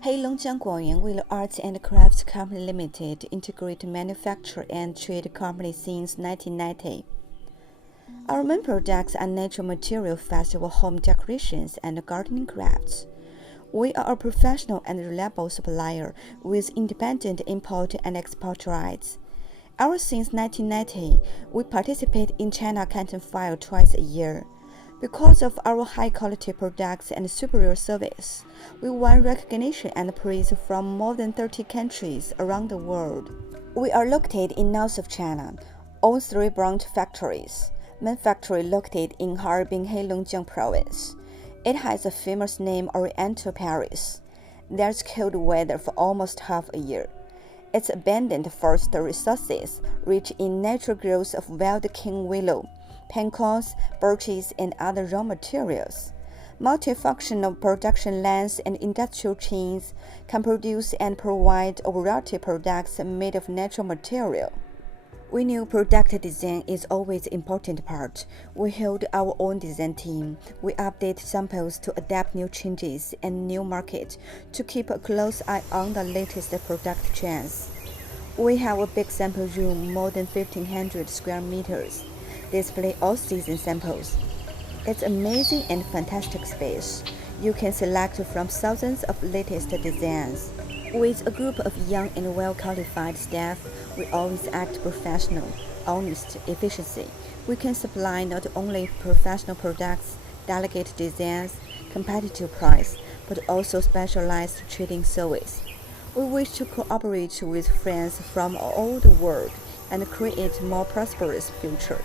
黑龙江 Guangyuan Arts and Crafts Company Limited integrated manufacture and trade company since 1990. Our main products are natural material festival home decorations and gardening crafts. We are a professional and reliable supplier with independent import and export rights. Ever since 1990, we participate in China Canton Fair twice a year. Because of our high-quality products and superior service, we won recognition and praise from more than 30 countries around the world. We are located in north of China, own 3 branch factories. Main factory located in Harbin, Heilongjiang Province. It has a famous name Oriental Paris. There's cold weather for almost half a year. Its abundant forest resources, rich in natural growth of wild king willow, pine cones, birches, and other raw materials. Multifunctional production lines and industrial chains can produce and provide a variety of products made of natural material. We knew product design is always an important part. We hold our own design team. We update samples to adapt new changes and new market to keep a close eye on the latest product trends. We have a big sample room, more than 1,500 square meters, display all-season samples. It's amazing and fantastic space. You can select from thousands of latest designs. With a group of young and well-qualified staff, we always act professional, honest, efficiency. We can supply not only professional products, delicate designs, competitive price, but also specialized trading service. We wish to cooperate with friends from all the world and create a more prosperous future.